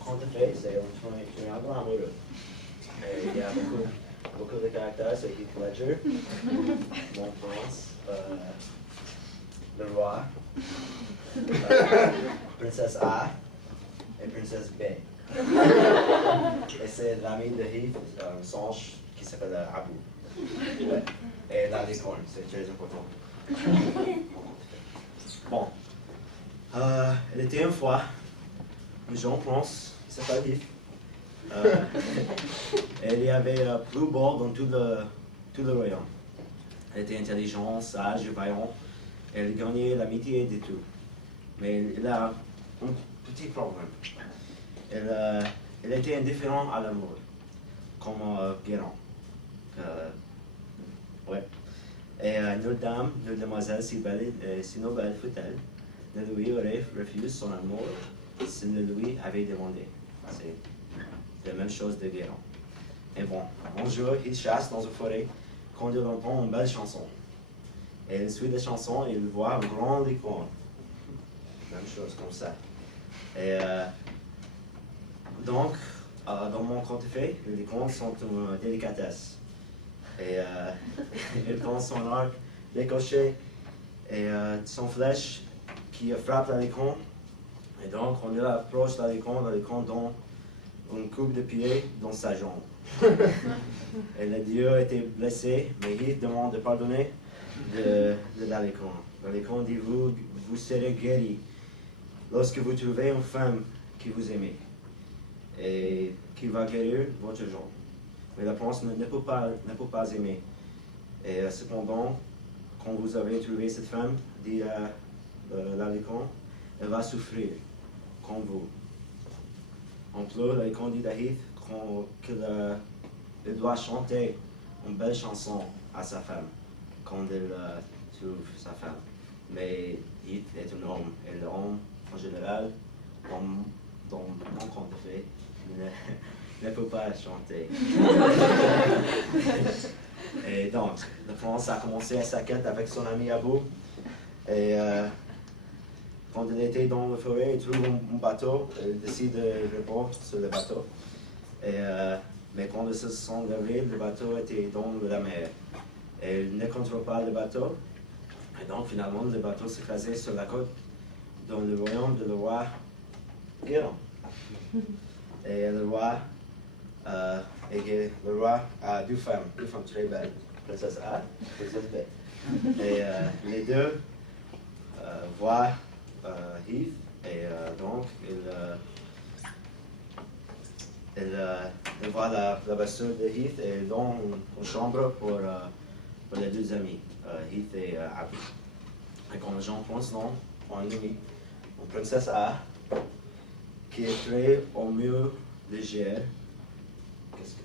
Conte fait, c'est un triangle amoureux. Et il y a beaucoup de caractères, c'est Heath Ledger, mon prince, le roi, princesse A et princesse B. Et c'est l'ami de Heath, un singe qui s'appelle Abu. Ouais. Et la licorne, c'est très important. Bon. Elle était une fois un jeune prince qui s'appelle Heath. Elle y avait plus beau dans tout le royaume. Elle était intelligente, sage, vaillante. Elle gagnait l'amitié de tout. Mais elle a un petit problème. Elle était indifférente à l'amour, comme Guérin. Ouais. Et nulle dame, nulle demoiselle si belle et si noble fut-elle, ne lui aurait refusé son amour s'il ne lui avait demandé. C'est la même chose de Guérin. Et bon, un jour, il chasse dans une forêt quand il entend une belle chanson. Et il suit la chanson et il voit un grand licorne. Même chose comme ça. Et donc, dans mon conte de fées, les licornes sont une délicatesse. Et il prend son arc décoché et son flèche qui frappe la licorne. Et donc, on approche la licorne donne une coupe de pied dans sa jambe. Et le dieu était blessé, mais il demande de pardonner de la licorne. La licorne dit, vous serez guéri lorsque vous trouvez une femme qui vous aime et qui va guérir votre jambe. Mais la prince ne peut pas aimer. Et cependant, quand vous avez trouvé cette femme, dit la licorne, elle va souffrir, comme vous. En plus, la licorne dit à Heath qu'il doit chanter une belle chanson à sa femme quand il trouve sa femme. Mais Heath est un homme, et l'homme, en général, dans mon conte de fées, ne peut pas chanter. Et donc, le prince a commencé sa quête avec son ami Abu. Et quand il était dans la forêt, il trouve un bateau. Il décide de répondre sur le bateau. Et, mais quand ils se sont levés, le bateau était dans la mer. Et il ne contrôle pas le bateau. Et donc, finalement, le bateau s'écrasait sur la côte dans le royaume de le roi Guérin. Et le roi a deux femmes très belles, princesse A, princesse B. Et les deux voient Heath, et donc ils voient la blessure de Heath et ils donnent une chambre pour les deux amis, Heath et Abu. Et quand les gens pensent, non, on ennemi, une princesse A, qui est très au mieux légère. Qu'est-ce que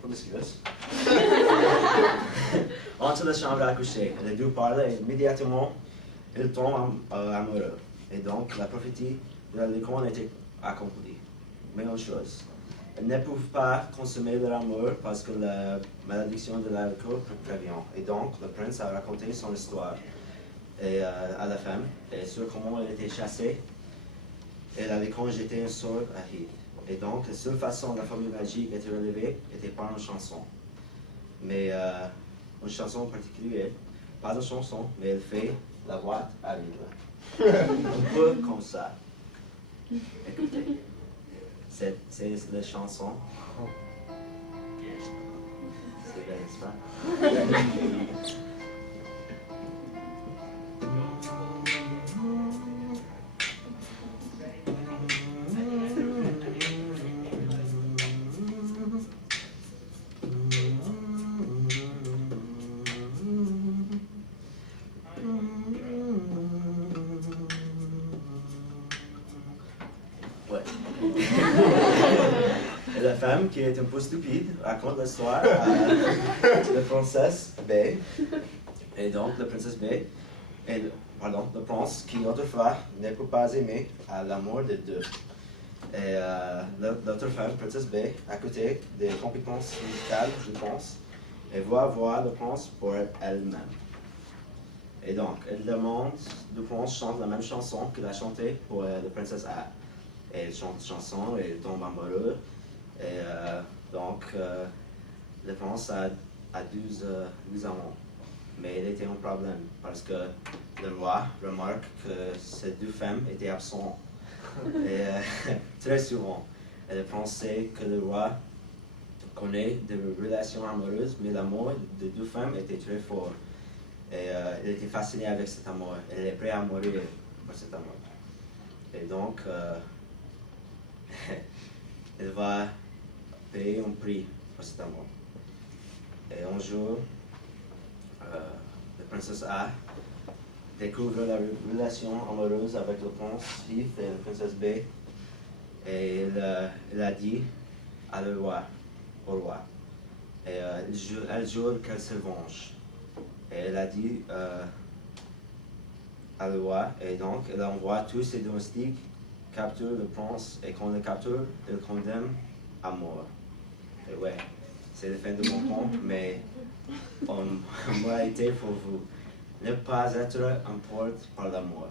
promiscuous. Entre la chambre à coucher, les deux parlent et immédiatement ils tombent amoureux. Et donc la prophétie de la licorne était accomplie. Mais une chose, ils ne peuvent pas consommer leur amour parce que la malédiction de l'alcool prévient. Et donc le prince a raconté son histoire à la femme et sur comment elle était chassée. Et la licorne jetait un sort à Heath. Et donc la seule façon dont la formule magique était relevée était par une chanson. Mais une chanson particulière, pas de chanson, mais elle fait la boîte à vivre. Un peu comme ça. Écoutez, c'est la chanson. C'est bien, n'est-ce pas? Ouais. Et la femme, qui est un peu stupide, raconte l'histoire à la princesse B. Et donc, la princesse B, le prince qui autrefois ne peut pas aimer à l'amour des deux. Et l'autre femme, princesse B, à côté des compétences musicales du prince, et va voir le prince pour elle-même. Et donc, elle demande du prince chante la même chanson qu'il a chantée pour la princesse A. Et elle chante la chanson et elle tombe amoureux. Et le prince a 12 amants. Mais il était un problème parce que le roi remarque que ces deux femmes étaient absentes et, très souvent. Et le prince sait que le roi connaît des relations amoureuses, mais l'amour des deux femmes était très fort. Et il était fasciné avec cet amour. Il est prêt à mourir pour cet amour. Et donc, il va payer un prix pour cet amour. Et un jour, la princesse A découvre la relation amoureuse avec le prince Heath et la princesse B. Et elle a dit au roi. Et elle jure qu'elle se venge. Et elle a dit à le roi, et donc elle envoie tous ses domestiques capturer le prince, et quand le capture, il condamne à mort. Et ouais, c'est la fin de mon conte, mais en moralité pour vous, ne pas être emporté par l'amour.